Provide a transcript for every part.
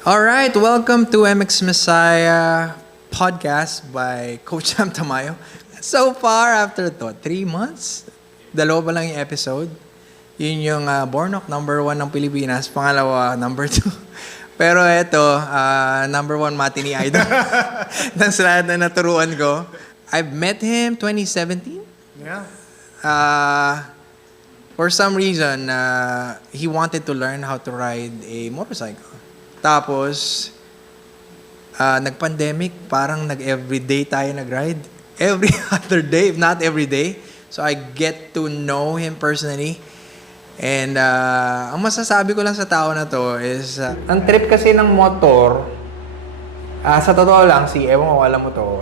All right, welcome to MX Messiah podcast by Coach Sam Tamayo. So far, after 3 months, dalawa pa lang yung episode. Yun yung Bornok, number 1 ng Pilipinas. Pangalawa, number 2. Pero ito, number 1 matini idol ng sa lahat na naturuan ko. I've met him 2017. Yeah. For some reason, he wanted to learn how to ride a motorcycle. Tapos, nag-pandemic, parang nag-everyday tayo nag-ride. Every other day, if not every day. So, I get to know him personally. And, ang masasabi ko lang sa tao na to is, ang trip kasi ng motor, sa totoo lang, ewan ko, alam mo to,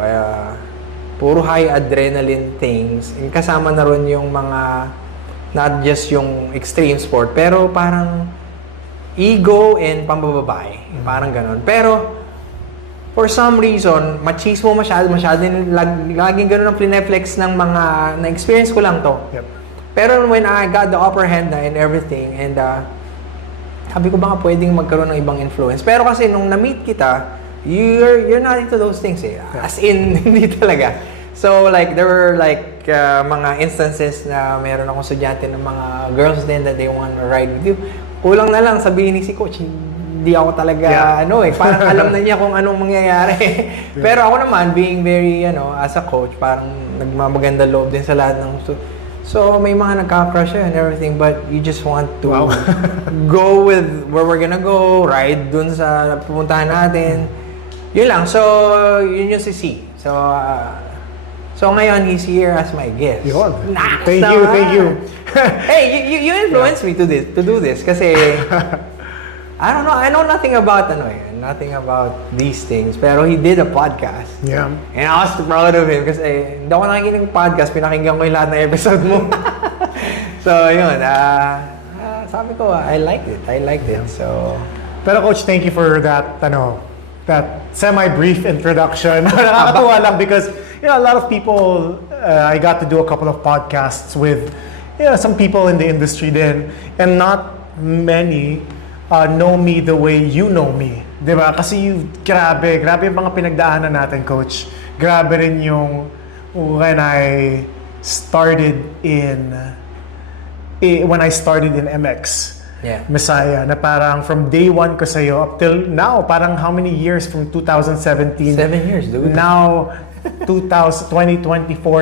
puro high adrenaline things. And kasama na ron yung mga, not just yung extreme sport, pero parang, ego and pambababae. Parang ganun. Pero, for some reason, machismo masyado laging ganun ang plineflex ng mga, na-experience ko lang to. Yep. Pero when I got the upper hand na and everything, and sabi ko baka pwedeng magkaroon ng ibang influence. Pero kasi nung na-meet kita, you're not into those things eh. As in, hindi talaga. So like, there were like mga instances na meron akong estudyante ng mga girls din that they want to ride with you. Kulang na lang sabihin ni si coach, hindi ako talaga parang alam na niya kung anong mangyayari. Pero ako naman being very as a coach, parang nagmamaganda loob din sa lahat ng so may mga nagka-crush and everything, but you just want to go with where we're gonna go, ride dun sa pupuntahan natin. Yun lang. So yun yung si C. So ngayon, he's here as my guest. Thank you. Hey, you influenced me to do this kasi I don't know, I know nothing about these things, pero he did a podcast. Yeah. And I was proud of him kasi hindi ako nakikinig ng podcast, pinakinggan ko yung lahat ng episode mo. So yun, sabi ko, I liked it. So, pero coach, thank you for that that semi-brief introduction. Nakakatuwa lang because a lot of people, I got to do a couple of podcasts with some people in the industry then, and not many know me the way you know me. Diba? Kasi grabe yung mga pinagdaanan natin, coach. Grabe rin yung when I started in MX. Yeah. Messiah, na parang from day 1 ko sa'yo up till now, parang how many years from 2017? 7 years, dude. Now, 2024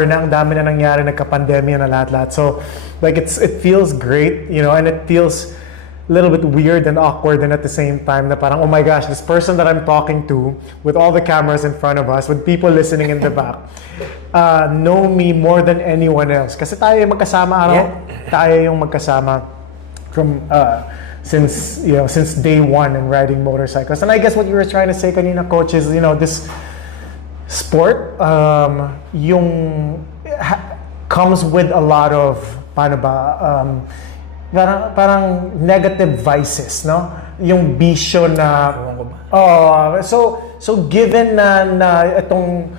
na, ang dami na nangyari, nagka-pandemya na lahat-lahat. So, like, it feels great, and it feels a little bit weird and awkward and at the same time na parang, oh my gosh, this person that I'm talking to, with all the cameras in front of us, with people listening in the back, know me more than anyone else. Kasi tayo yung magkasama, tayo yung magkasama from since day 1 in riding motorcycles. And I guess what you were trying to say kanina, coach, is this sport comes with a lot of parang negative vices, no? Yung bisyo na so given na itong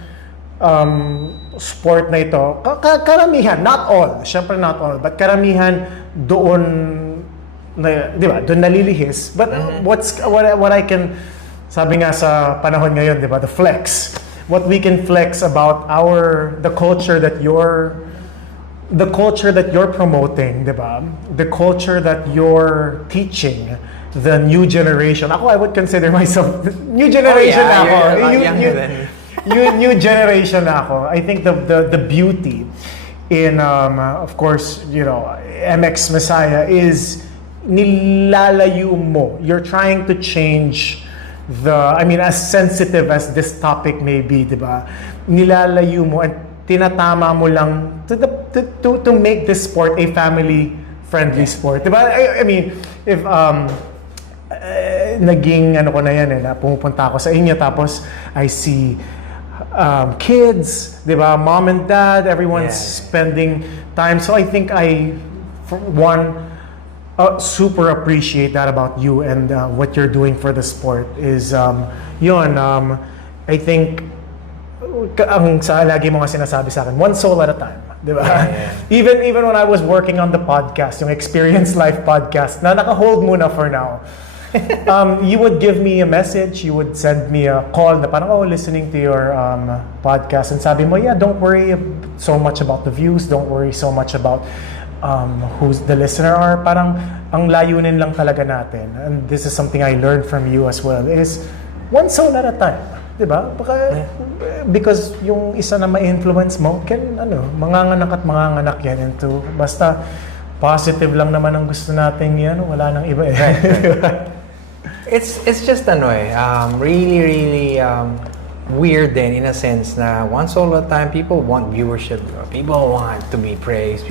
sport na ito, karamihan, not all, syempre not all, but karamihan doon di ba, doon nalilihis. But what I can, sabi nga sa panahon ngayon, di ba, the flex. What we can flex about the culture that you're promoting, di ba? The culture that you're teaching the new generation. Ako, I would consider myself new generation na ako. New generation na ako. I think the beauty in of course, MX Messiah is nilalayo mo. You're trying to change as sensitive as this topic may be, di ba? Nilalayo mo at tinatama mo lang to make this sport a family-friendly sport. Di ba? I mean, if naging ko na yan na pumupunta ako sa inyo tapos I see kids, di ba? Mom and dad, everyone's spending time. So I think for one, super appreciate that about you and what you're doing for the sport is I think ang lagi mo nga sinasabi sa akin, one soul at a time, di ba? Yeah. Even when I was working on the podcast, yung Experience Life podcast na naka-hold muna for now, You would give me a message, you would send me a call na parang, listening to your podcast. And sabi mo, yeah, don't worry so much about the views, don't worry so much about who's the listener are. Parang ang layunin lang talaga natin. And this is something I learned from you as well, is one soul at a time. Diba? Because yung isa na ma-influence mo, manganganak at manganganak yan into, basta positive lang naman ang gusto natin yan, wala nang iba eh. It's just really, really weird then in a sense na one soul at a time, people want viewership, people want to be praised,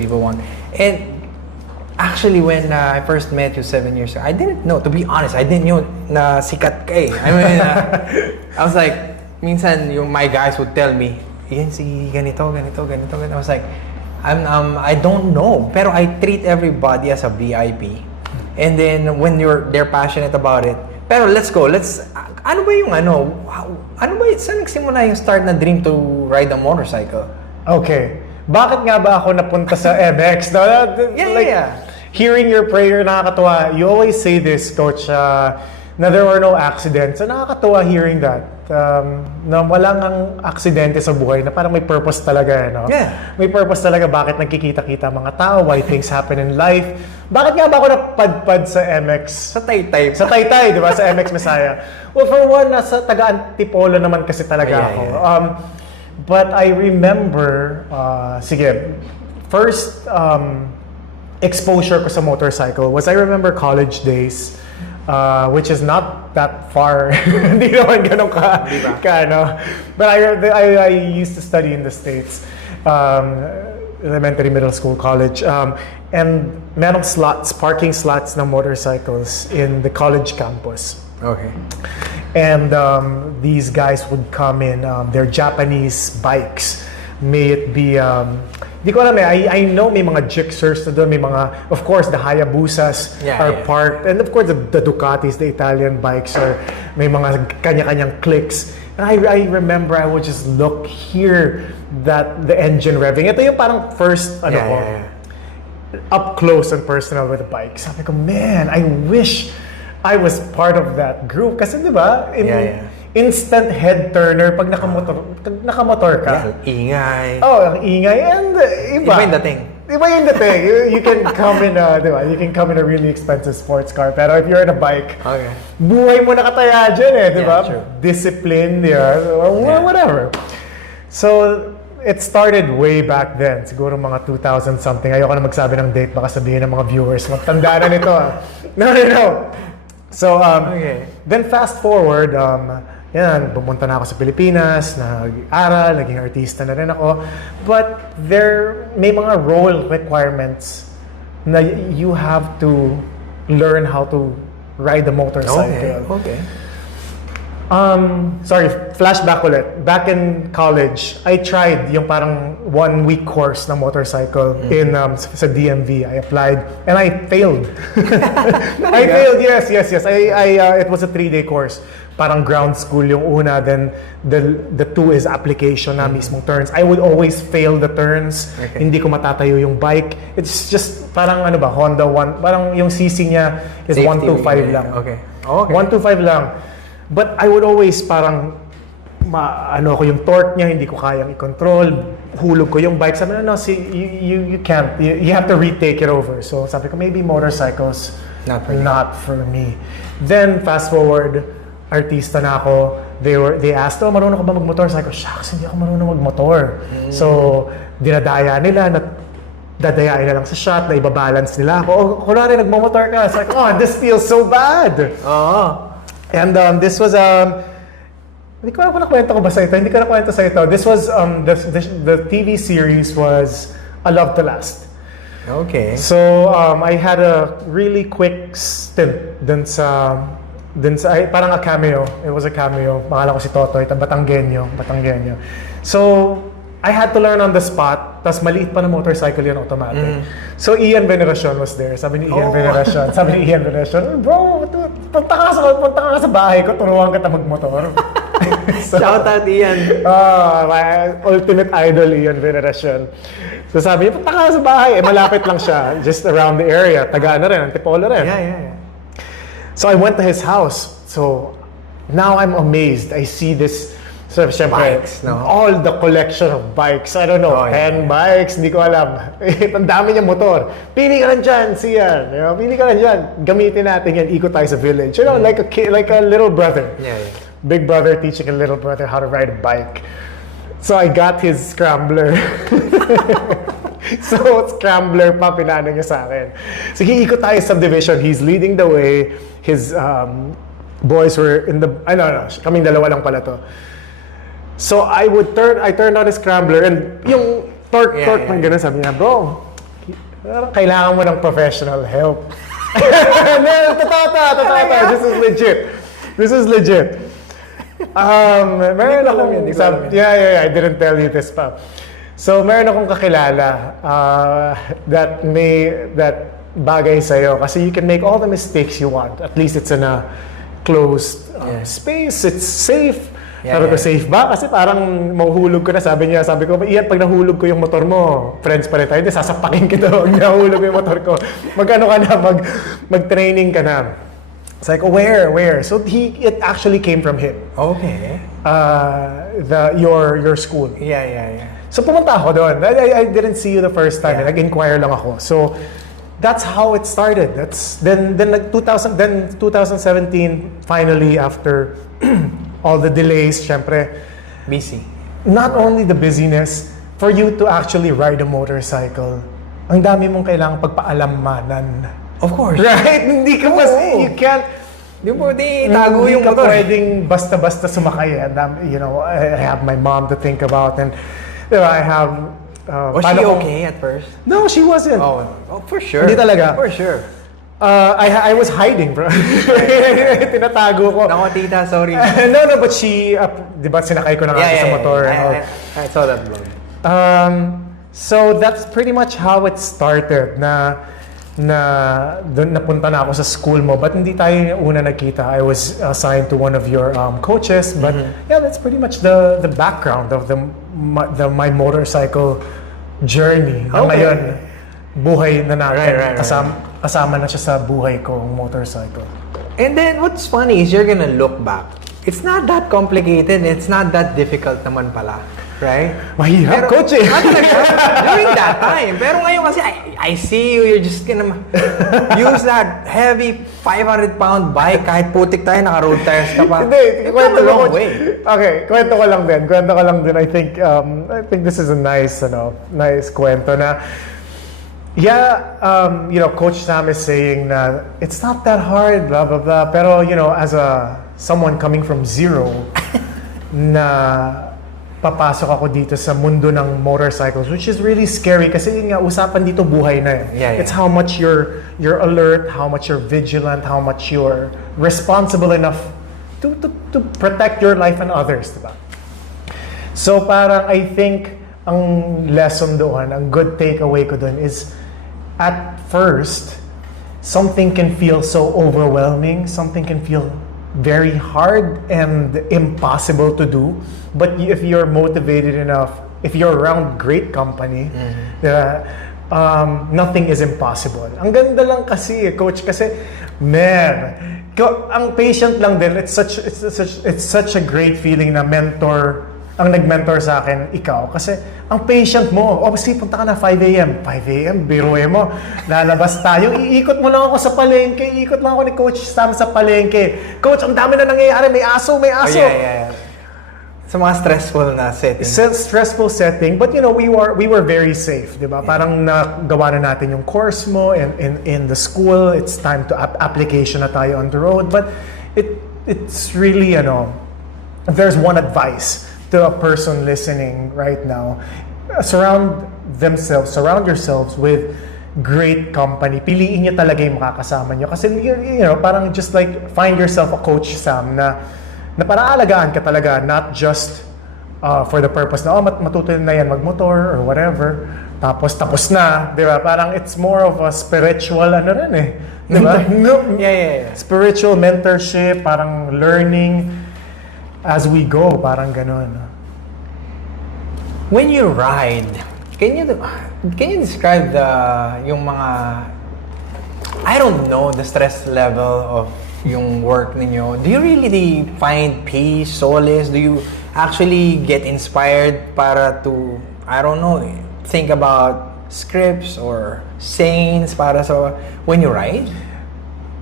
and actually when I first met you 7 years ago, I didn't know, to be honest, I didn't know na sikat ka eh. I mean, I was like, minsan my guys would tell me, yan si ganito. I was like, I don't know, pero I treat everybody as a VIP. And then when they're passionate about it. Pero let's go. Ano ba saan nagsimula yung start na dream to ride a motorcycle? Okay. Bakit nga ba ako napunta sa MX? No? Yeah. Hearing your prayer, nakakatuwa. You always say this, Coach, na there were no accidents. So nakakatuwa hearing that. Na walang ang aksidente sa buhay, na parang may purpose talaga. No? Yeah. May purpose talaga bakit nagkikita-kita mga tao, why things happen in life. Bakit nga ba ako napadpad sa MX? Sa Taytay. Sa Taytay, di ba? Sa MX Messiah. Well, for one, nasa taga-Antipolo naman kasi talaga ako. But I remember, first exposure ko sa motorcycle was, I remember college days, which is not that far. Hindi naman ganun ka ano. But I used to study in the States, elementary, middle school, college, and merong parking slots ng motorcycles in the college campus. Okay. And these guys would come in their Japanese bikes. May it be, di ko alam eh, I know may mga Gixxers na doon, may mga, of course, the Hayabusas are parked. And of course, the Ducatis, the Italian bikes, may mga kanya-kanyang clicks. And I remember I would just hear that the engine revving. Ito yung parang first, up close and personal with the bike. Sabi ko, man, I wish I was part of that group. Kasi di ba, instant head turner pag nakamotor ka. Yeah, ingay. Ang ingay. And iba yung dating. Iba yung dating. You can come in you can come in a really expensive sports car. Pero if you're in a bike, buhay mo nakataya dyan eh, di ba? True. Discipline, or whatever. So, it started way back then. Siguro mga 2000 something. Ayoko na magsabi ng date, baka sabihin ng mga viewers, magtanda na nito. No. So, then fast forward, bumunta na ako sa Pilipinas, nag-aral, naging artista na rin ako. But may mga role requirements na you have to learn how to ride a motorcycle. Okay. Sorry, flashback ulit. Back in college, I tried yung parang 1-week course na motorcycle in sa DMV. I applied and I failed. I failed, yes. It was a 3-day course. Parang ground school yung una, then the 2 is application na mismong turns. I would always fail the turns. Okay. Hindi ko matatayo yung bike. It's just parang Honda 1, parang yung CC niya is 125 lang. Okay. 125 lang. But I would always parang ako yung torque niya, hindi ko kayang i-control. Hulog ko yung bike. Sabi na, you can't. You have to retake it over. So sabi ko, maybe motorcycles not for me. Then fast forward, artista na ako. They asked, marunong ka ba magmotor? Sabi ko, shucks, hindi ako marunong magmotor. So dinadaya nila, dadayain na lang sa shot, na ibabalance nila ako. Kunwari nagmamotor ka. It's like, this feels so bad. And this was hindi ko alam kung nakwento ko ba sa ito. Hindi ko nakwento sa ito. This was the TV series was A Love to Last. Okay. So I had a really quick stint dun sa parang a cameo. It was a cameo. Pangalan ko si Totoy, Batanggenyo. So I had to learn on the spot. Tas maliit pa na motorcycle yun, automatic. So Ian Veneracion was there. Sabi ni Ian Veneracion, bro, punta ka sa bahay ko, turuan kita magmotor. Shout out Ian. My ultimate idol, Ian Veneracion. So sabi niya, punta ka sa bahay. Malapit lang siya, just around the area. Taga rin, Antipolo rin. Yeah. So I went to his house. So now I'm amazed. I see this, so syempre, Bikes, no? all the collection of bikes. I don't know, Oh, yeah, 10 bikes, hindi ko alam. Ang dami niyang motor. Pili ka lang dyan, siyan. You know, pili ka lang dyan. Gamitin natin yan, ikot tayo sa village. You know, like a kid, like a little brother. Yeah. Big brother teaching a little brother how to ride a bike. So I got his scrambler. So, scrambler pa, pinano niya sa akin. Sige, ikot tayo sa subdivision. He's leading the way. His boys were in the, no, kaming dalawa lang pala to. So, I turned on his scrambler and yung torque ng ganun, sabi niya, bro, kailangan mo ng professional help. No, totoo. This is legit. Meron akong, I didn't tell you this pa. So, meron akong kakilala that bagay sa'yo kasi you can make all the mistakes you want. At least it's in a closed space. It's safe. Sabi ko, safe ba? Kasi parang mahuhulog ko na. Sabi ko, Ian, pag nahulog ko yung motor mo, friends pa rin tayo. Hindi, sasapakin kita. Huwag nahulog yung motor ko. Mag-ano ka na, mag-training ka na. It's like, where? So, it actually came from him. Okay. Your school. Yeah. So pumunta ako doon. I didn't see you the first time. Nag-inquire lang ako. So that's how it started. Then 2017 finally after all the delays, syempre, busy. Not only the busyness, for you to actually ride a motorcycle, ang dami mong kailangang pagpaalamanan. Of course. Right? Hindi ka you can't Di mo itago yung motor. Pwedeng basta-basta sumakay. And I have my mom to think about and I have... Was she okay at first? No, she wasn't. Oh, for sure. Hindi talaga. For sure. I was hiding, bro. Tinatago ko. Nako, tita, sorry. No, but she... di ba sinakay ko na nga sa motor. I saw that vlog. So that's pretty much how it started na doon napunta na ako sa school mo, but hindi tayo una nagkita. I was assigned to one of your coaches, but that's pretty much the background of my motorcycle journey. Okay. Ngayon, buhay na natin. Right. Kasama na siya sa buhay kong motorcycle. And then, what's funny is you're gonna look back. It's not that complicated. It's not that difficult naman pala. Right? Mahirap, coach eh. During that time. Pero ngayon kasi, I see you, you're just gonna use that heavy 500-pound bike kahit putik tayo, naka-road tires ka pa. Hindi, kwento ko. Way. Okay, kwento ko lang din. I think this is a nice kwento na, Coach Sam is saying na it's not that hard, blah, blah, blah. Pero, as someone coming from zero, na papasok ako dito sa mundo ng motorcycles, which is really scary kasi yun nga, usapan dito buhay na eh. Yeah. It's how much you're alert, how much you're vigilant, how much you're responsible enough to protect your life and others, diba? So parang I think ang lesson doon, ang good takeaway ko doon is at first, something can feel so overwhelming, something can feel very hard and impossible to do. But if you're motivated enough, if you're around great company, nothing is impossible. Ang ganda lang kasi, coach, kasi ang patient lang din. It's such a great feeling na ang nag-mentor sa akin, ikaw. Kasi ang patient mo, obviously punta ka na 5 a.m. 5 a.m., biruin mo. Lalabas tayo, iikot mo lang ako sa palengke. Iikot lang ako ni Coach Sam sa palengke. Coach, ang dami na nangyayari. May aso. Oh, yeah. Sa mga stressful na setting. Stressful setting. But we were very safe, di ba? Yeah. Parang nagawa na natin yung course mo in the school. It's time to application na tayo on the road. But it's really, if there's one advice to a person listening right now, surround yourselves with great company. Piliin niyo talaga yung makakasama niyo. Kasi, parang just like find yourself a Coach Sam na para alagaan ka talaga, not just for the purpose na, matuto na yan magmotor or whatever. Tapos na, di ba? Parang it's more of a spiritual, di ba? Yeah. Spiritual mentorship, parang learning as we go, parang ganun. When you ride, can you describe yung mga, I don't know, the stress level of yung work ninyo, do you really find peace, solace? Do you actually get inspired para to, I don't know, think about scripts or sayings para sa when you write?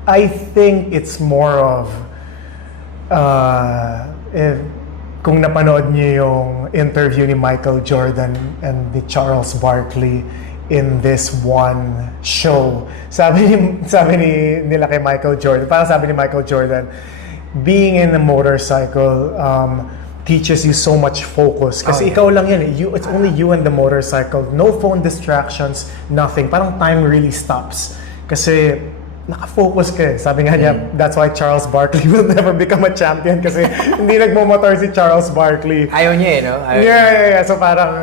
I think it's more of kung napanood niyo yung interview ni Michael Jordan and ni Charles Barkley in this one show. Sabi nila kay Michael Jordan, parang sabi ni Michael Jordan, being in a motorcycle teaches you so much focus. Kasi ikaw lang yan eh. It's only you and the motorcycle. No phone distractions, nothing. Parang time really stops. Kasi naka-focus ka eh. Sabi nga niya, that's why Charles Barkley will never become a champion kasi hindi nagmo-motor si Charles Barkley. Ayaw niya eh, no? Yeah. So parang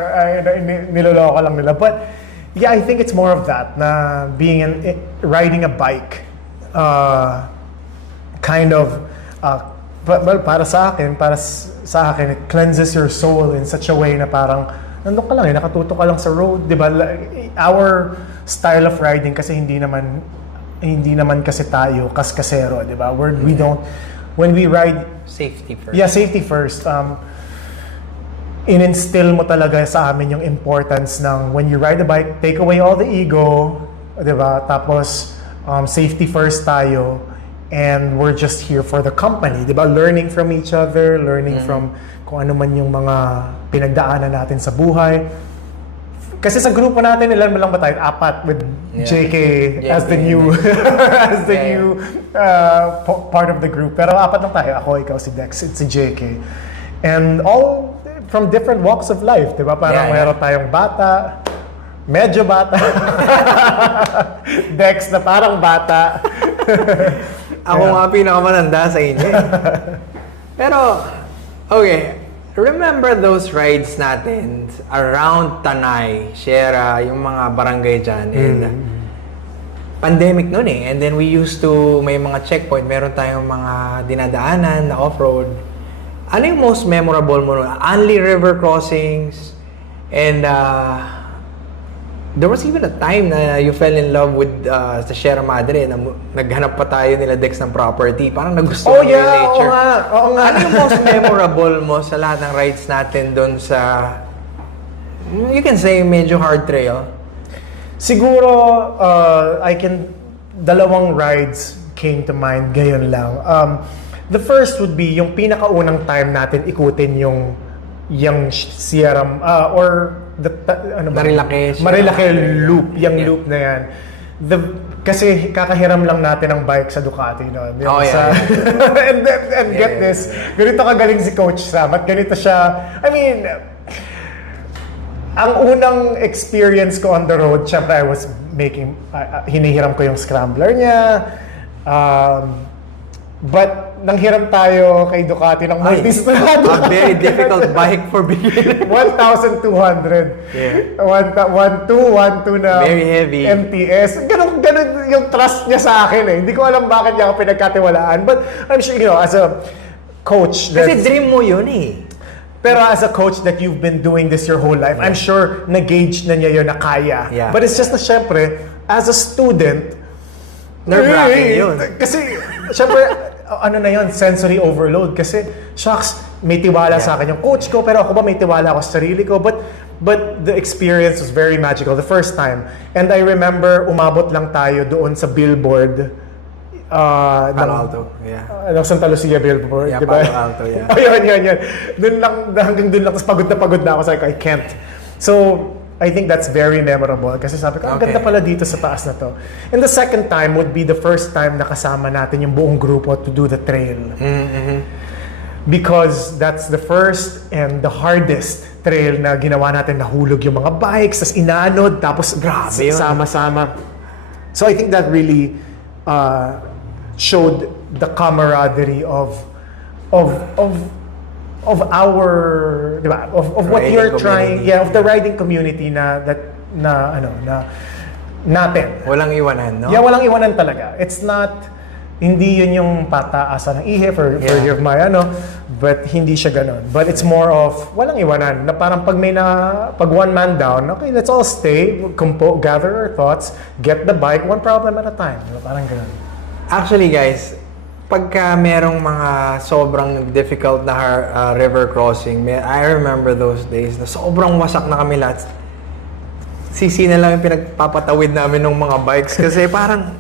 niloloko lang nila. But yeah, I think it's more of that, na riding a bike, kind of, well, para sa akin, it cleanses your soul in such a way na parang, nandun ka lang eh, nakatuto ka lang sa road, di ba? Our style of riding kasi hindi naman kasi tayo kaskasero, di ba? We don't, when we ride, Safety first. yeah, safety first. In-instill mo talaga sa amin yung importance ng when you ride a bike, take away all the ego, di ba? Tapos, safety first tayo, and we're just here for the company, di ba? Learning from each other, learning from kung ano man yung mga pinagdaanan natin sa buhay. Kasi sa grupo natin, ilan mo lang ba tayo? 4 with JK as the new part of the group. Pero 4 lang tayo. Ako, ikaw, si Dex, si JK. And all from different walks of life, di ba? Parang meron tayong bata, medyo bata. Dex na parang bata. Ako nga pinakamatanda sa inyo. Pero, okay. Remember those rides natin around Tanay, Sierra, yung mga barangay dyan. And pandemic noon eh. And then we used to, may mga checkpoint, meron tayong mga dinadaanan na off-road. Ano yung most memorable mo nun? Only river crossings. And there was even a time na you fell in love with sa Sierra Madre na naghanap pa tayo nila Dex ng property. Parang nagustuhan yung nature. Oo nga. Ano yung most memorable mo sa lahat ng rides natin doon sa, you can say, medyo hard trail? Siguro, dalawang rides came to mind ngayon lang. The first would be yung pinakaunang time natin ikutin yung Sierra, or Marilake loop, loop na yan. Kasi kakahiram lang natin ng bike sa Ducati noon. And get this, ganito kagaling si Coach Sam at ganito siya, I mean, ang unang experience ko on the road, syempre I was hinihiram ko yung scrambler niya, but nanghiram tayo kay Ducati ng multistrada. A very difficult bike for beginners. 1,200. Yeah. 1,212 na very heavy. MTS. Ganun yung trust niya sa akin eh. Hindi ko alam bakit niya ako pinagkatiwalaan. But I'm sure, as a coach. Kasi dream mo yun eh. Pero as a coach that you've been doing this your whole life, I'm sure na-gauge na niya yun na kaya. Yeah. But it's just na syempre, as a student, nerve-wracking yun. Kasi, syempre, ano na yun, sensory overload. Kasi, shucks, may tiwala sa akin yung coach ko, pero ako ba may tiwala ako sa sarili ko? But the experience was very magical the first time. And I remember, umabot lang tayo doon sa billboard. Palo Alto, Santa Lucia billboard, diba? Palo Alto, Yun. Doon lang, hanggang doon lang, tapos pagod na ako, sabi ko, I can't. So, I think that's very memorable kasi sabi ko, ang ganda pala dito sa taas na to. And the second time would be the first time na kasama natin yung buong grupo to do the trail. Because that's the first and the hardest trail na ginawa natin, nahulog yung mga bikes, tas inanod, tapos grabe sama-sama. So I think that really showed the camaraderie of our, di ba? Of what you're trying, of the riding community natin. Walang iwanan, no? Yeah, walang iwanan talaga. It's not, hindi yun yung pataasan ng ihe for your but hindi siya ganun. But it's more of, walang iwanan, na parang pag one man down, okay, let's all stay, gather our thoughts, get the bike, one problem at a time. Parang ganun. Actually, guys, pagka merong mga sobrang difficult na river crossing, I remember those days na sobrang wasak na kami lahat. Sisi na lang yung pinagpapatawid namin ng mga bikes kasi parang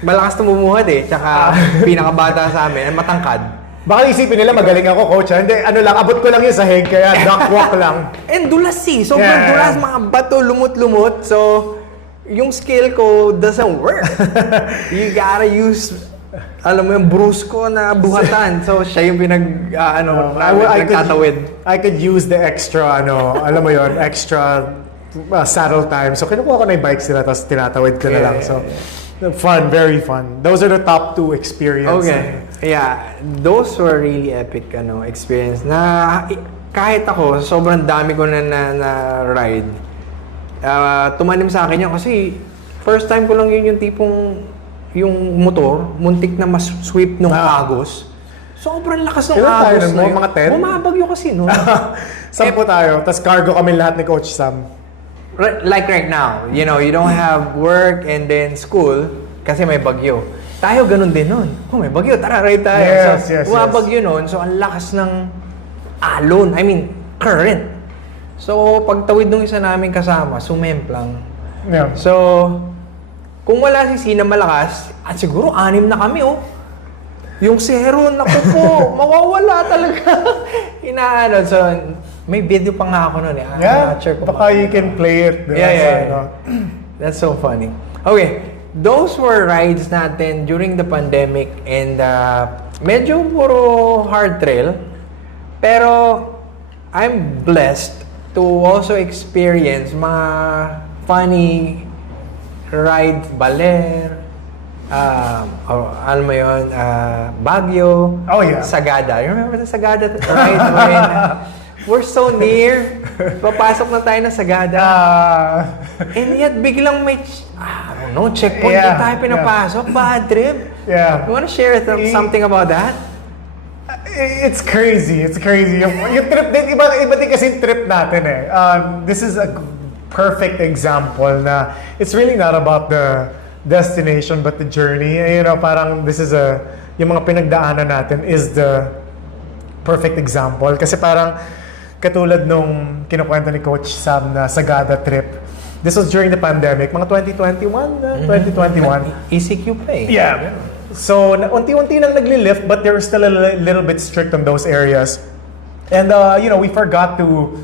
malakas tumumuhat eh. Tsaka pinakabata sa amin, matangkad. Baka isipin nila magaling ako, coach. Hindi, ano lang, abot ko lang yung sahig, kaya duck walk lang. And dulas eh. Sobrang dulas, mga bato, lumot-lumot. So, yung skill ko doesn't work. You gotta use, alam mo yung brusko na buhatan. So, siya yung nagtatawid. I could use the extra, alam mo yon, extra saddle time. So, kinukuha ko na yung bikes nila, tapos tinatawid ko na lang. So, fun, very fun. Those are the top 2 experiences. Okay. Yeah, those were really epic experience na kahit ako, sobrang dami ko na ride. Tumanim sa akin yun kasi first time ko lang yun yung tipong yung motor, muntik na mas sweep nung agos. Sobrang lakas ng agos na yun. Mga 10? Bumabagyo kasi no. 10 tayo, tas cargo kami lahat ni Coach Sam. Like right now, you don't have work and then school kasi may bagyo. Tayo ganun din nun. May bagyo, tara, ride tayo. Yes. Bumabagyo nun, so ang lakas ng alon, current. So, pagtawid nung isa namin kasama, sumemplang. Yeah. So, kung wala si Sina malakas, siguro 6 na kami, Yung si Heron, naku po, mawawala talaga. Inaano. So, may video pa nga ako nun eh. Yeah, sure baka you can play it. Yeah. That's so funny. Okay, those were rides natin during the pandemic and medyo puro hard trail. Pero I'm blessed to also experience mga funny rides, Baler, alam mo yun, Baguio, Oh, yeah. Sagada. You remember the Sagada ride? When we're so near, papasok na tayo ng Sagada. And yet, biglang may, checkpoint na tayo pinapasok. Bad trip. Yeah. You wanna share something about that? It's crazy. Yung trip din, iba din kasi yung trip natin eh. This is a perfect example na it's really not about the destination but the journey. Parang this is yung mga pinagdaanan natin is the perfect example. Kasi parang katulad nung kinukwento ni Coach Sam na Sagada trip. This was during the pandemic, mga 2021. ECQ pa eh. Yeah. So, unti-unti nang nagli-lift but they were still a little bit strict on those areas. And, we forgot to,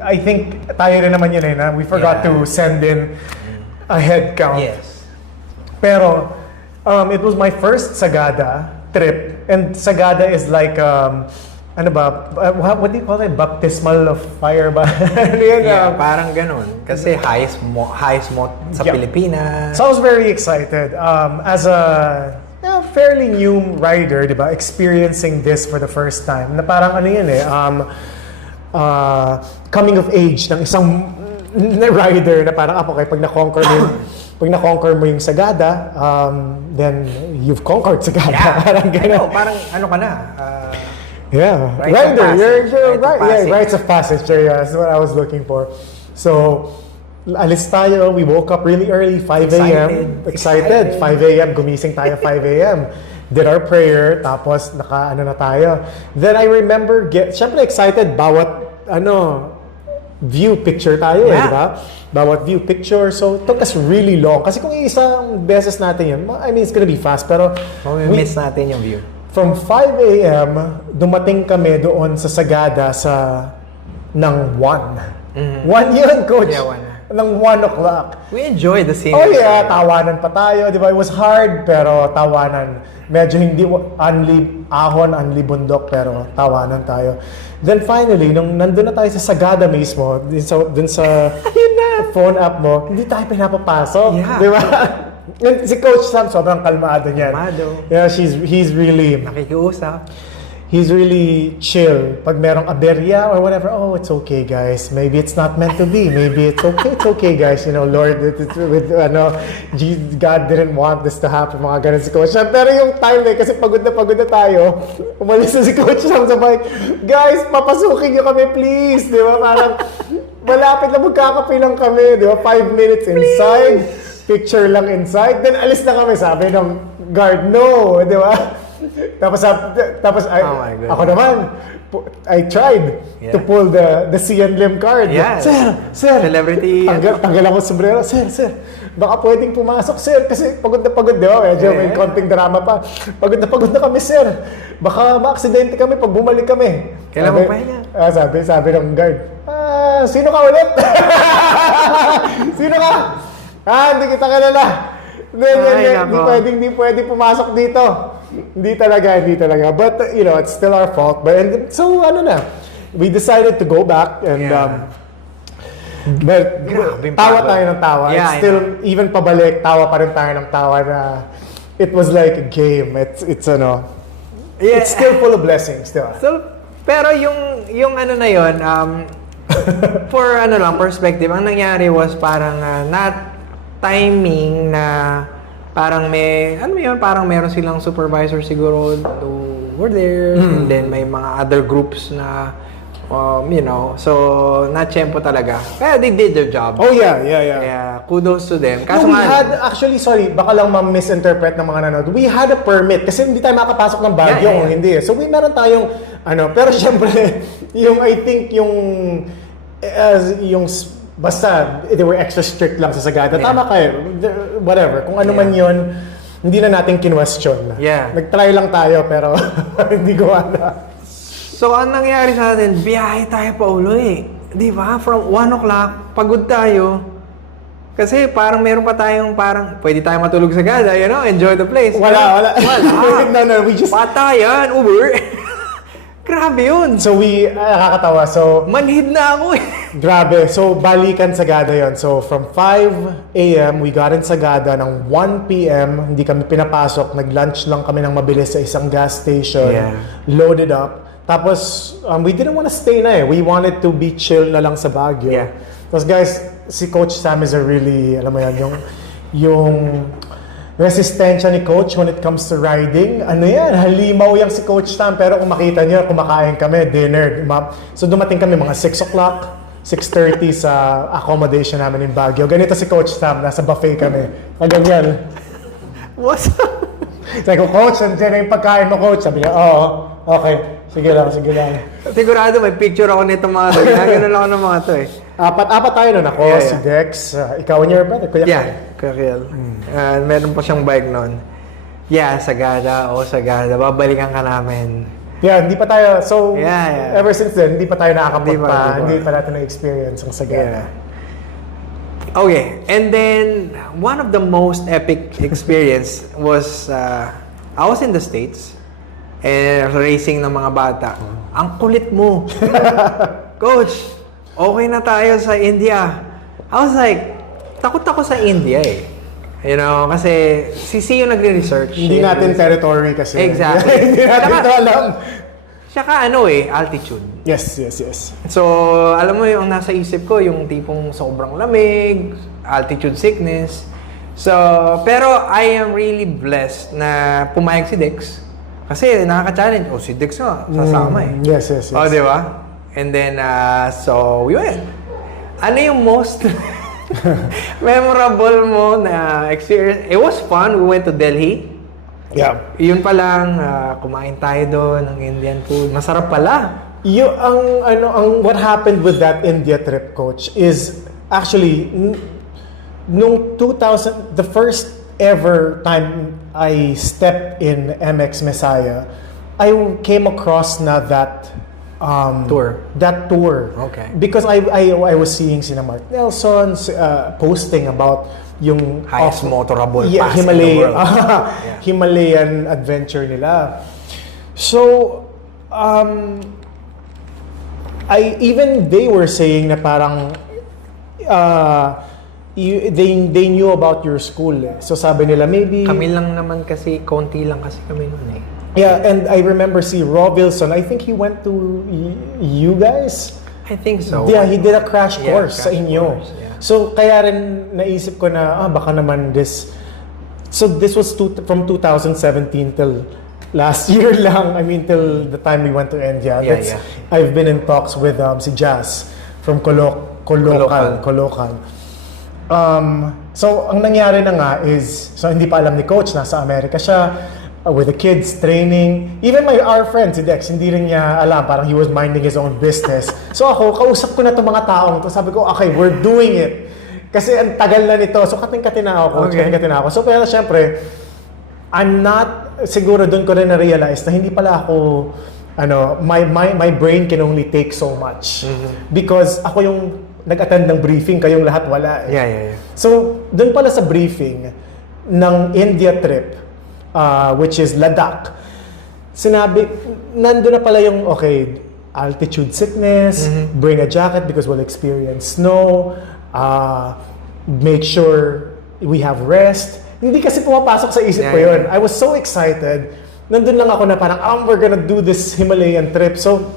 I think, tayo rin naman yun eh, we forgot to send in a head count. Yes. Pero, it was my first Sagada trip. And Sagada is like, what do you call it? Baptismal of fire ba? Parang ganun. Kasi highest mo sa Pilipinas. So I was very excited. As a fairly new rider, di ba? Experiencing this for the first time. Na parang coming of age ng isang rider na parang okay, pag na-conquer mo yung Sagada, then you've conquered Sagada. Yeah. Parang gano'n. Parang ka na. Yeah, rider. You're right. Yeah, rites of passage. Yeah, that's what I was looking for. So, alis tayo. We woke up really early, 5 a.m. Excited. 5 a.m. Gumising tayo 5 a.m. Did our prayer. Tapos, na tayo. Then I remember, syempre excited. Bawat, view picture tayo, di ba? Bawat view picture. So, it took us really long. Kasi kung isang beses natin yun, it's gonna be fast. Pero, miss natin yung view. From 5 a.m., dumating kami doon sa Sagada ng 1. Mm-hmm. 1 yun, Coach. Yeah, 1. Ng 1 o'clock. We enjoyed the scene. Oh yeah, tawanan pa tayo. Di ba? It was hard, pero tawanan. Medyo hindi only bundok, pero tawanan tayo. Then finally, nung nandun na tayo sa Sagada mismo, dun sa phone app mo, hindi tayo pinapapasok. Yeah. Di ba? Si Coach Sam, sobrang kalmado niyan. Kalmado. Yeah, he's really... Nakikiusap. He's really chill. Pag merong aberya or whatever, it's okay, guys. Maybe it's not meant to be. Maybe it's okay, guys. Lord, God didn't want this to happen. Mga ganun si Coach Sam. Pero yung time kasi pagod na tayo, umalis na si Coach Sam sa bike. Guys, papasukin niyo kami, please. Di ba? Parang malapit na magkakape lang kami. Di ba? 5 minutes inside. Picture lang inside. Then alis na kami. Sabi ng guard, no. Di ba? tapos Oh my goodness. ako naman, I tried to pull the CN Lim card. Yeah. Sir, Celebrity. tanggal ako sa sombrero. Sir, baka pwedeng pumasok, sir. Kasi pagod na pagod, di ba? Medyo may konting drama pa. Pagod na kami, sir. Baka ma-aksidente kami pag bumalik kami. Kailan mo pahinga? Sabi ng guard, sino ka ulit? Sino ka? Hindi kita kilala. Hindi pwede pumasok dito. Hindi talaga. But, it's still our fault. But, so, we decided to go back and, but, tawa tayo ng tawa. Yeah, It's still, even pabalik, tawa pa rin tayo ng tawa na it was like a game. It's still full of blessings, di ba? So, pero yung ano na yon, for perspective, ang nangyari was parang not timing na parang parang meron silang supervisor siguro who were there, and then may mga other groups na so na-tsempo talaga. Kaya they did their job. Oh yeah. Kaya kudos to them. No, we had, actually, sorry, baka lang ma-misinterpret ng mga nanonood. We had a permit kasi hindi tayo makapasok ng Baguio kung hindi. So meron tayong, pero syempre, I think basta, they were extra strict lang sa Sagada. Yeah. Tama kayo, whatever. Kung ano man yun, hindi na natin kinwestiyon. Yeah. Nag-try lang tayo, pero hindi gumana. So, ang nangyari sa atin, biyahe tayo pa ulo. Di ba? From 1 o'clock, pagod tayo. Kasi parang meron pa tayong pwede tayo matulog sa Sagada, enjoy the place. Wala. No, we just... Patayan, Uber. Grabe yun. So nakakatawa. So, manhid na ako Grabe. So, balikan Sagada yon. So, from 5 a.m., we got in Sagada ng 1 p.m. Hindi kami pinapasok. Nag-lunch lang kami ng mabilis sa isang gas station. Yeah. Loaded up. Tapos, we didn't want to stay na. We wanted to be chill na lang sa Baguio. Yeah. Tapos guys, si Coach Sam is a really, alam mo yan, yung resistensya ni Coach when it comes to riding. Halimaw yung si Coach Sam. Pero kung makita niyo, kumakain kami, dinner. So dumating kami mga 6 o'clock, 6:30 sa accommodation namin in Baguio. Ganito si Coach Sam, nasa buffet kami. Ganyan. What's up? Sabi ko, Coach, nandiyan na yung pagkain mo, Coach. Sabi niya, oo, okay. Sige lang. Sigurado may picture ako nito mga to. Ginagano lang ako ng mga to Apat tayo nun. Ako, Yeah. si Dex, ikaw and your brother, Kuya Kel. Kuya Kel. Meron pa siyang bike noon. Yeah, Sagada. Babalikan ka namin. Yeah, hindi pa tayo, so, Yeah. ever since then, hindi pa tayo nakakapunta, Hindi pa. hindi pa natin na-experience ang Sagada. Yeah. Okay, and then one of the most epic experience was I was in the States and racing ng mga bata. Ang kulit mo. Coach, okay na tayo sa India. I was like, takot ako sa India kasi si yung nagre-research. Hindi natin territory kasi. Exactly. Hindi natin ito alam. Tsaka altitude. Yes. So, alam mo yung nasa isip ko, yung tipong sobrang lamig, altitude sickness. So, pero I am really blessed na pumayag si Dex. Kasi nakaka-challenge. Si Dex nga, sasama Yes. di ba? And then, so we went. Ano yung most memorable mo na experience? It was fun. We went to Delhi. Yeah. Yun pa lang, kumain tayo doon ng Indian food. Masarap pala. What happened with that India trip, Coach, is actually nung 2000, the first ever time I stepped in MX Messiah, I came across that Tour. That tour. Okay. Because I was seeing sina Mark Nelson posting about yung Highest motorable pass in the Himalayan, world. Himalayan adventure nila. So, even they were saying na parang they knew about your school. So sabi nila maybe Kami lang naman kasi, konti lang kasi kami noon Yeah, and I remember si Rob Wilson, I think he went to you guys. I think so. Yeah, he did a crash Yeah, course sa crash inyo. course, yeah. So kaya rin naisip ko na baka naman So this was from 2017 till last year lang. I mean till the time we went to India. Yeah. I've been in talks with si Jazz from Caloocan. So ang nangyari na nga is, so hindi pa alam ni Coach, nasa Amerika siya. with the kids, training. Even our friend, si Dex, hindi rin niya alam. Parang he was minding his own business. So ako, kausap ko na itong mga taong to. Sabi ko, okay, we're doing it. Kasi ang tagal na nito. So kating-katin na ako. Okay. Kating-katin na ako. So pero syempre, I'm not, siguro doon ko rin na-realize na hindi pala ako, my brain can only take so much. Because ako yung nag-attend ng briefing, kayong lahat wala. Yeah. So, doon pala sa briefing ng India trip, which is Ladakh, sinabi, nandun na pala yung, okay, altitude sickness, bring a jacket because we'll experience snow, make sure we have rest. Hindi kasi pumapasok sa isip ko yun. I was so excited. Nandun lang ako na parang, we're gonna do this Himalayan trip. So,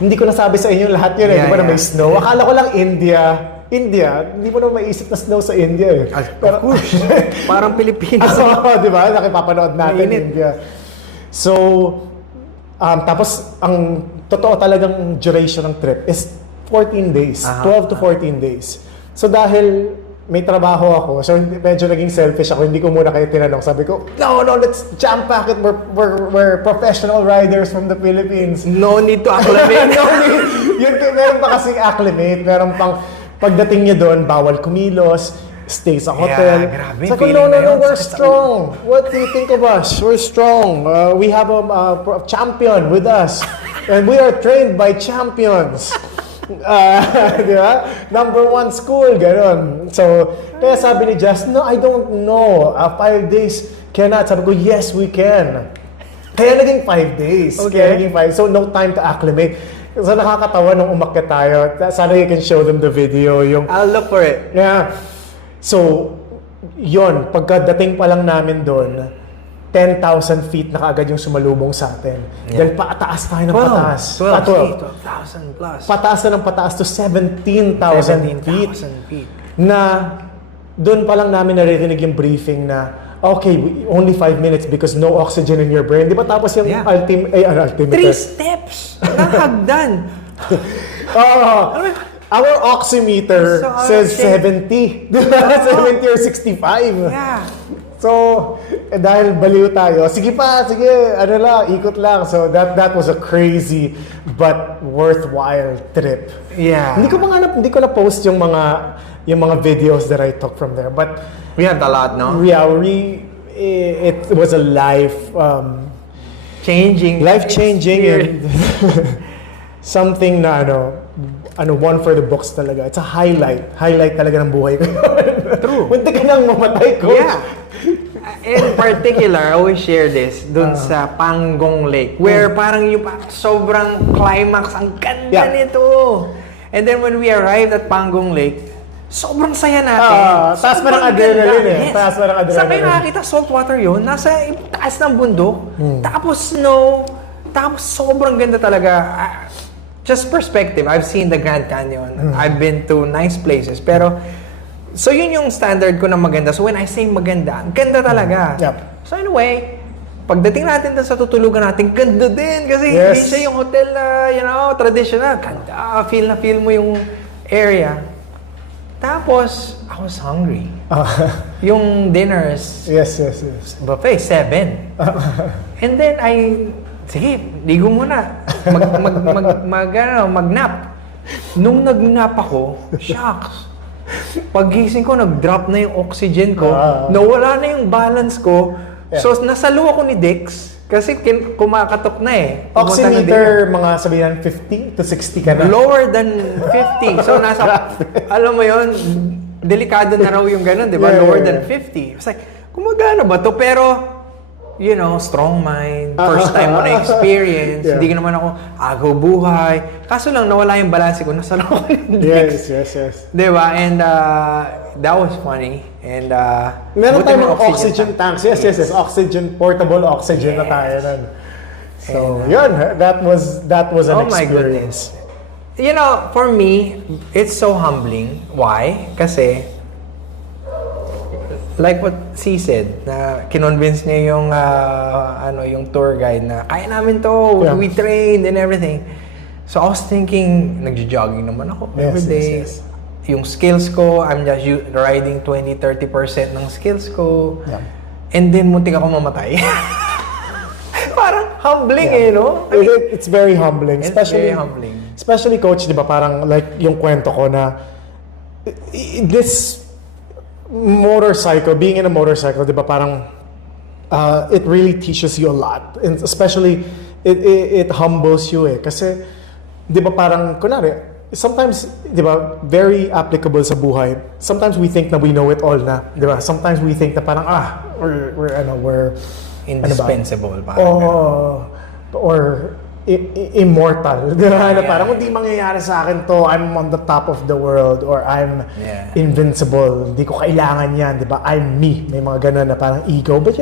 hindi ko nasabi sa inyo lahat yun di ba na may snow? Akala ko lang India, hindi mo naman maisip na snow sa India eh. Pero, of course, parang Pilipinas. Di ba? Nakipapanood natin India. So, tapos ang totoo talagang duration ng trip is 14 days. 12 to 14 days. So dahil may trabaho ako, so medyo naging selfish ako, hindi ko muna kayo tinanong. Sabi ko, no, let's jam pack it. We're professional riders from the Philippines. No need to acclimate. Meron pa kasing acclimate. Meron pang, pagdating niyo doon, bawal kumilos, stay sa hotel. Yeah, grabe. Sabi ko, no, we're strong. What do you think of us? We're strong. We have a champion with us. And we are trained by champions. Di ba? Number 1 school, gano'n. So, kaya sabi ni Jess, no, I don't know. 5 days cannot. Sabi ko, yes, we can. Kaya naging 5 days. Okay. Kaya naging 5. So, no time to acclimate. So, nakakatawa nung umakyat tayo. Sana you can show them the video. I'll look for it. Yeah. So, yon pagkadating pa lang namin doon, 10,000 feet na kaagad yung sumalubong sa atin. Dahil pataas tayo ng pataas. 12,000 plus. Pataas na ng pataas to 17,000 feet. Na doon pa lang namin naririnig yung briefing na, okay, only 5 minutes because no oxygen in your brain. Di ba tapos yung ultimate? 3 steps ng hagdan. Our oximeter says 70. 70 or 65. Yeah. So, dahil baliw tayo, sige, ikot lang. So, that was a crazy but worthwhile trip. Yeah. Hindi ko na post yung mga videos that I took from there. But We had a lot, no? yeah, it was a Life-changing and something na one for the books talaga. It's a highlight talaga ng buhay ko. True. Munti ka nang mamatay, coach. Yeah. In particular, I always share this dun sa Panggong Lake where parang yung sobrang climax, ang ganda nito. And then when we arrived at Panggong Lake, sobrang saya natin. Taas pa ng adrenaline eh. Taas pa ng adrenaline. Saan kayo nakakita saltwater yun? Nasa taas ng bundok, tapos snow, tapos sobrang ganda talaga. Just perspective, I've seen the Grand Canyon. I've been to nice places, pero so yun yung standard ko na maganda. So when I say maganda, ganda talaga. Yep. So anyway, pagdating natin sa tutulugan natin, ganda din. Kasi hindi siya yung hotel na, traditional. Ganda, feel mo yung area. Tapos, I was hungry. Yung dinners, Yes. buffet, 7. And then sige, ligo muna. Mag-nap. Nung nag-nap ako, shocks. Paggising ko, nag-drop na yung oxygen ko. Nawala na yung balance ko. Yeah. So, nasalo ako ni Dix. Kasi kumakatok na eh. Oximeter, mga sabihan 50 to 60 ka na. Lower than 50. So, alam mo yon, delikado na raw yung ganun, di ba? Yeah, Lower than 50. It's like, gumagana ba to? Pero, strong mind, first time mo na experience, hindi ka naman ako agaw buhay. Kaso lang, nawala yung balance ko, nasalo ko ni Dix. Yes. Diba? And that was funny. And Meron buti tayong may mga oxygen tanks. Yes. Oxygen, portable oxygen na tayo nun. So, yun. That was an experience. My goodness. For me, it's so humbling. Why? Kasi, like what C said, na kinonvince niya yung yung tour guide na kaya namin to, we trained and everything. So I was thinking, nagjo-jogging naman ako every day. Yes. Yung skills ko, I'm just riding 20-30% ng skills ko. Yeah. And then muntik ako mamatay. Parang humbling no? It's very humbling. It's Especially, very humbling. Especially, coach, di ba, parang like yung kwento ko na this motorcycle, being in a motorcycle, di ba, parang it really teaches you a lot. And especially, it humbles you Kasi, di ba, parang, kunwari, sometimes, di ba, very applicable sa buhay. Sometimes we think na we know it all na, di ba? Sometimes we think na parang, we're indispensable. Or immortal. Di ba? Na parang, hindi mangyayari sa akin to, I'm on the top of the world, or I'm invincible. Hindi ko kailangan yan, di ba? I'm me. May mga ganun na parang ego. But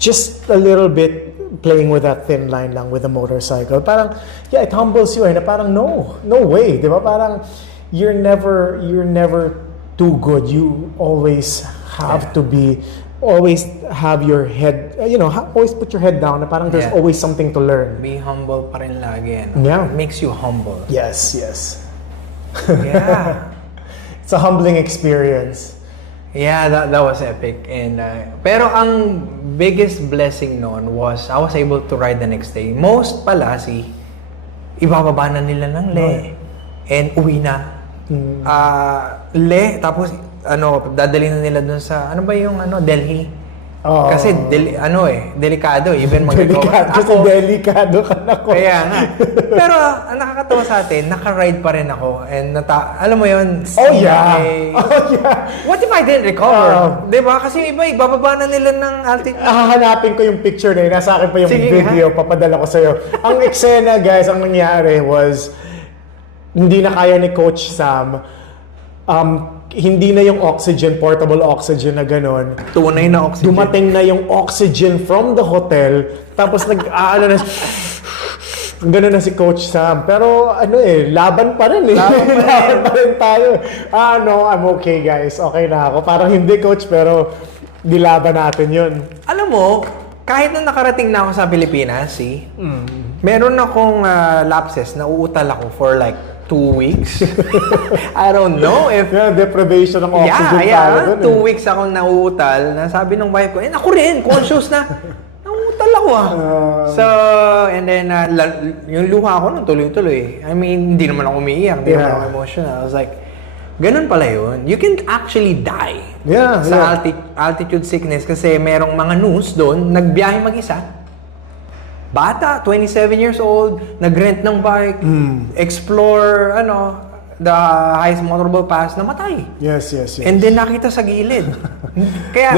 just a little bit playing with that thin line lang with a motorcycle. Parang, it humbles you na parang, no way. Di ba? Parang, you're never too good. You always have to be, always have your head, always put your head down na parang there's always something to learn. Be humble pa rin lagi. Yeah. It makes you humble. Yes. Yeah. It's a humbling experience. Yeah, that was epic. And pero ang biggest blessing noon was I was able to ride the next day. Most pala ibababa na nila ng Le and uwi na. Le, tapos dadali na nila dun sa ano ba yung Delhi. Kasi delikado even delikado ka na ko. Kaya nga. Pero ang nakakatawa sa atin, naka-ride pa rin ako and alam mo yun. What if I didn't recover? 'Di ba? Kasi iba ibababa na nila ng altitude. Hahanapin ko yung picture na yun. Nasa akin pa yung video, papadala ko sa'yo. Ang eksena, guys, ang nangyari was hindi na kaya ni Coach Sam. Hindi na yung oxygen, portable oxygen na gano'n. Tunay na oxygen. Dumating na yung oxygen from the hotel. Tapos gano'n na si Coach Sam. Pero laban pa rin Laban pa rin tayo. No, I'm okay, guys. Okay na ako. Parang hindi, Coach, pero dilaban natin yun. Alam mo, kahit na nakarating na ako sa Pilipinas, meron akong lapses na uutal ako for like 2 weeks. I don't know if... deprivation ng oxygen tayo dun 2 weeks akong nauutal na sabi ng wife ko, ako rin, conscious na. Nauutal ako So, and then, yung luha ko nun tuloy-tuloy. I mean, hindi naman ako umiiyak, hindi naman ako emotional. I was like, ganun pala yun. You can actually die sa altitude sickness kasi merong mga news doon, nagbiyahe mag-isa. Bata, 27 years old, nag-rent ng bike, explore, the highest motorable pass, namatay. Yes. And then nakita sa gilid. Kaya,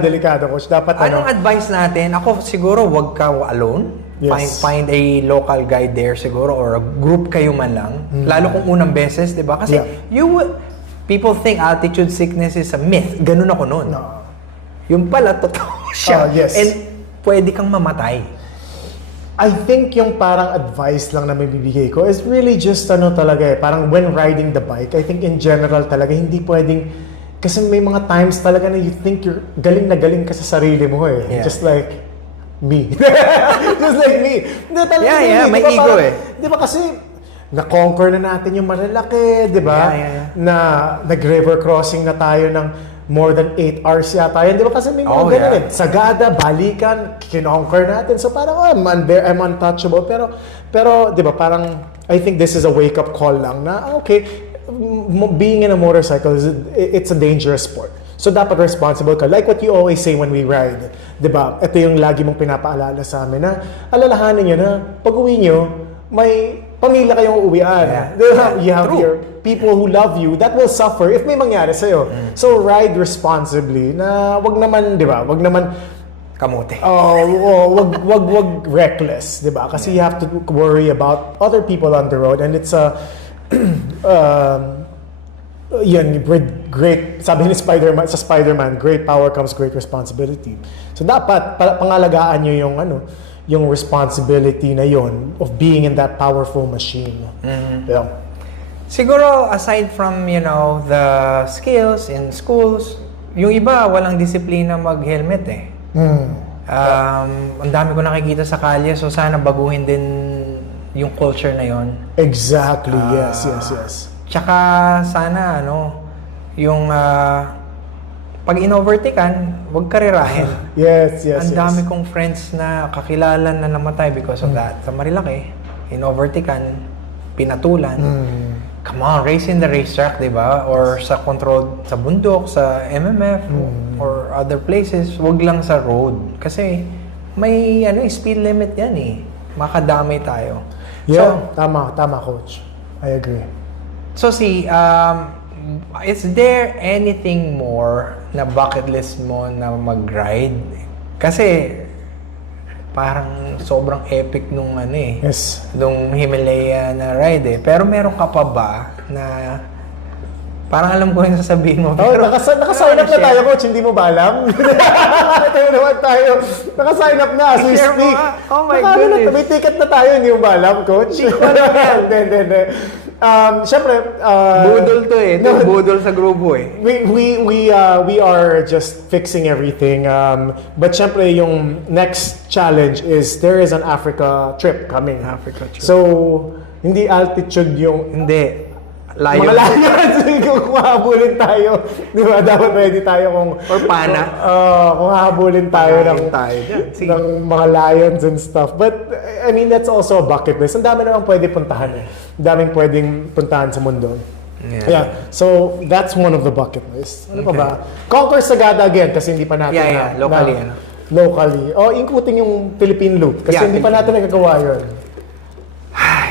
delikado, Coach. Dapat anong advice natin? Ako siguro, wag ka alone. Yes. Find a local guide there siguro or a group kayo man lang. Lalo kung unang beses, di ba? Kasi people think altitude sickness is a myth. Ganun ako noon. No. Yung pala, totoo siya. Yes. And pwede kang mamatay. I think yung parang advice lang na mabibigay ko is really just talaga parang when riding the bike, I think in general talaga hindi pwedeng, kasi may mga times talaga na you think you're galing na galing ka sa sarili mo just like me. Just like me. Hindi talaga may ego Di ba kasi na-conquer na natin yung malalaki, di ba? Na nag-river crossing na tayo ng more than 8 hours yata yun. Di ba? Kasi may mga ganun Sagada, balikan, kinonquer natin. So parang, I'm untouchable. Pero di ba, parang, I think this is a wake-up call lang na, being in a motorcycle, it's a dangerous sport. So dapat responsible ka. Like what you always say when we ride. Di ba? Ito yung lagi mong pinapaalala sa amin na, alalahanin nyo na, pag uwi nyo, may pamilya kayong uuwian. You have your people who love you that will suffer if may mangyari sa'yo. So ride responsibly na wag naman, di ba? Wag naman kamote. Wag reckless, di ba? Kasi you have to worry about other people on the road and it's a great, sabi ni Spider-Man, great power comes great responsibility. So dapat pangalagaan nyo yung responsibility na yon of being in that powerful machine. Siguro aside from the skills in schools, yung iba walang disiplina mag-helmet ang dami ko nakikita sa kalye, so sana baguhin din yung culture na yon. Exactly. Yes. Tsaka sana yung pag in-overtaken, huwag karirahin. Yes. Ang dami kong friends na kakilala na namatay because of that. Sa Marilaki, in-overtaken, pinatulan. Come on, race in the racetrack, di ba? Or sa controlled, sa bundok, sa MMF, or other places, wag lang sa road. Kasi may speed limit yan eh. Makadamay tayo. Yeah, tama, coach. I agree. So see, is there anything more na bucket list mo na mag-ride? Kasi parang sobrang epic nung Yes. nung Himalaya na ride eh. Pero meron ka pa ba na parang alam ko yung sasabihin mo. Pero nakasign up na tayo, coach. Hindi mo ba alam? Tayo naman tayo. Nakasign up na as we Share mo speak. nga. Oh my goodness. May ticket na tayo. Hindi mo ba alam, coach? Hindi ko alam yan. Hindi. Siyempre, budol to eh. Ito budol sa grupo eh. we are just fixing everything. But syempre, yung next challenge is there is an Africa trip coming. Africa trip. So, hindi altitude yung... Hindi. Layo. Mga layo. Kung hahabulin tayo, di ba? Dapat ready tayo kung... Or pana. Kung hahabulin tayo ng mga lions and stuff. But, I mean, that's also a bucket list. Ang dami naman pwede puntahan eh. Ang daming pwedeng puntahan sa mundo. Yeah. So, that's one of the bucket lists. Ano pa ba? Conquer Sagada again kasi hindi pa natin locally. Locally. Ikutin yung Philippine Loop kasi hindi pa natin nagagawa yun.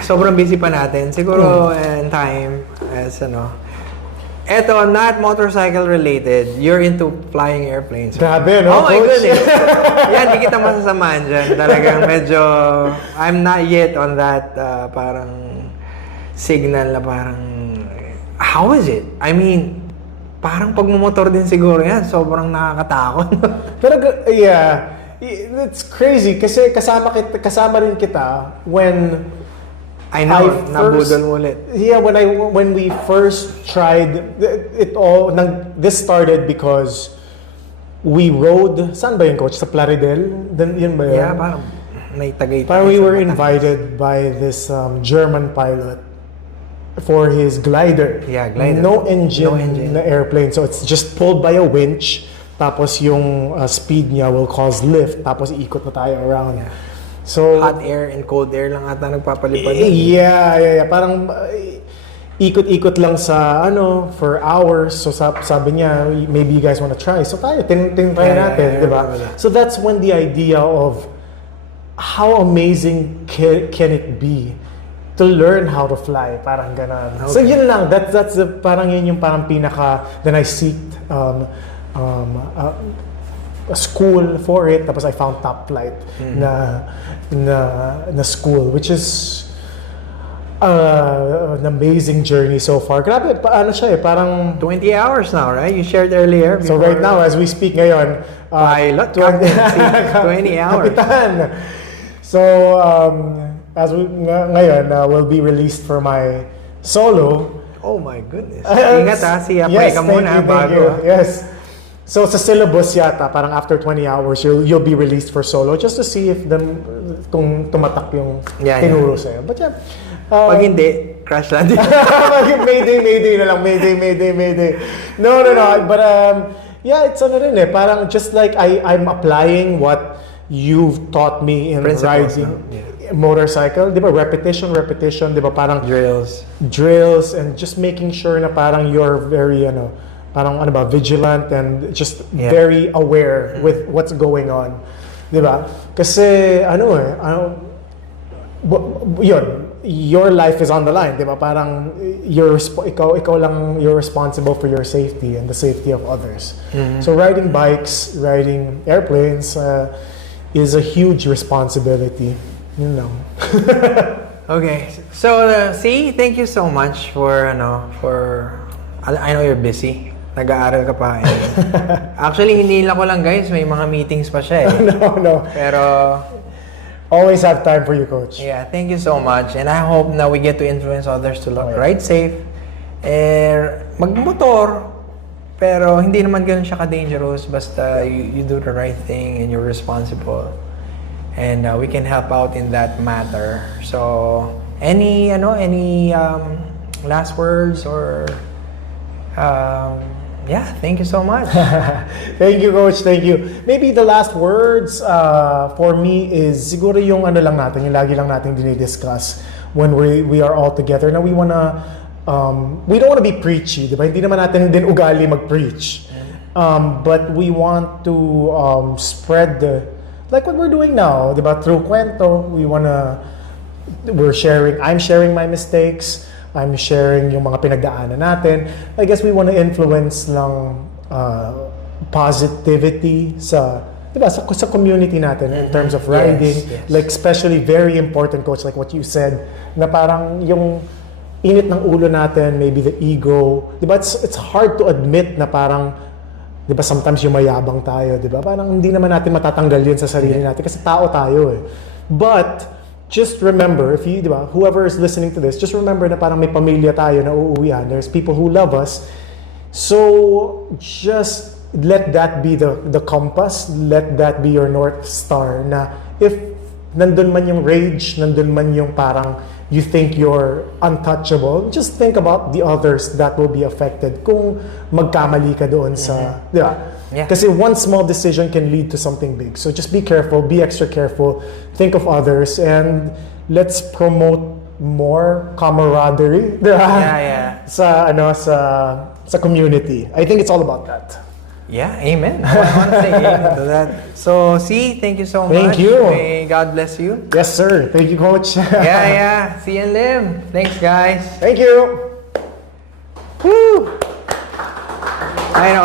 Sobrang busy pa natin. Siguro in time, as eto, not motorcycle related. You're into flying airplanes. Grabe, no? Oh my goodness. Yan, di kita masasamahan dyan. Talagang medyo, I'm not yet on that parang signal na parang, how is it? I mean, parang pagmumotor din siguro yan. Sobrang nakakatakot. Pero, yeah. It's crazy kasi kasama rin kita when I know, nabudol mo ulit. Yeah, when we first tried it all, this started because we rode, saan ba yun, coach? Sa Plaridel? Yun ba yun? Yeah, parang may Tagaytay. Parang we were invited by this German pilot for his glider. Yeah, glider. No engine na airplane. So it's just pulled by a winch. Tapos yung speed niya will cause lift. Tapos iikot na tayo around. Yeah. So, hot air and cold air lang ata nagpapalipad. Yeah. Parang ikot-ikot lang sa for hours. So sabi niya, maybe you guys want to try. So tayo, try natin, di ba? So that's when the idea of how amazing can it be to learn how to fly, parang ganon. Okay. So yun lang, that's parang yun yung parang pinaka, then I seeked a school for it, tapos I found Top Flight na school, which is an amazing journey so far. Grabe, paano siya eh, parang 20 hours now, right? You shared earlier. So right now, as we speak ngayon, pilot, 20 hours. Kapitan. So, as we ngayon, will be released for my solo. Oh my goodness. Ingat siya, pray ka muna bago. Yes. So sa syllabus yata, parang after 20 hours, you'll be released for solo just to see if kung tumatak yung tinuro sa'yo. But yeah. Pag hindi, crash landing. Mayday na lang. Mayday. No. But yeah, it's rin eh. Parang just like I'm applying what you've taught me in riding motorcycle. Di ba? Repetition. Di ba? Parang drills and just making sure na parang you're very, parang vigilant and just very aware with what's going on. Di ba? Kasi yun, your life is on the line, di ba? Parang ikaw lang, you're responsible for your safety and the safety of others. So riding bikes, riding airplanes is a huge responsibility. Okay. So, thank you so much for I know you're busy. Nag-aaral ka pa. Actually, hinila ko lang guys, may mga meetings pa siya eh. No. Pero always have time for you, coach. Yeah, thank you so much. And I hope na we get to influence others to ride safe. Magmotor, pero hindi naman ganun siya ka-dangerous. Basta you do the right thing and you're responsible. And we can help out in that matter. So, any last words or Yeah, thank you so much. Thank you, Coach. Thank you. Maybe the last words for me is siguro yung ano lang natin, yung lagi lang natin dinidiscuss when we are all together na we don't wanna be preachy, di ba? Hindi naman natin din ugali mag-preach. But we want to spread like what we're doing now, di ba? Through kwento, I'm sharing my mistakes. I'm sharing yung mga pinagdaanan natin. I guess we want to influence lang positivity sa, diba, sa community natin in terms of riding. Yes. Like especially very important, Coach, like what you said, na parang yung init ng ulo natin, maybe the ego. Diba, it's hard to admit na parang, diba, sometimes yung mayabang tayo, diba? Parang hindi naman natin matatanggal yun sa sarili natin kasi tao tayo eh. But, just remember, diba, whoever is listening to this, just remember na parang may pamilya tayo na uuwihan. There's people who love us. So, just let that be the compass. Let that be your North Star. Na if nandun man yung rage, nandun man yung parang you think you're untouchable, just think about the others that will be affected kung magkamali ka doon sa, diba? Yeah. Kasi one small decision can lead to something big. So just be careful, be extra careful, think of others, and let's promote more camaraderie, diba? Yeah. Sa community. I think it's all about that. Yeah, amen. I want to say amen to that. So, thank you so much. Thank you. May God bless you. Yes, sir. Thank you, Coach. Yeah. See you and Lim. Thanks, guys. Thank you. Woo! I know.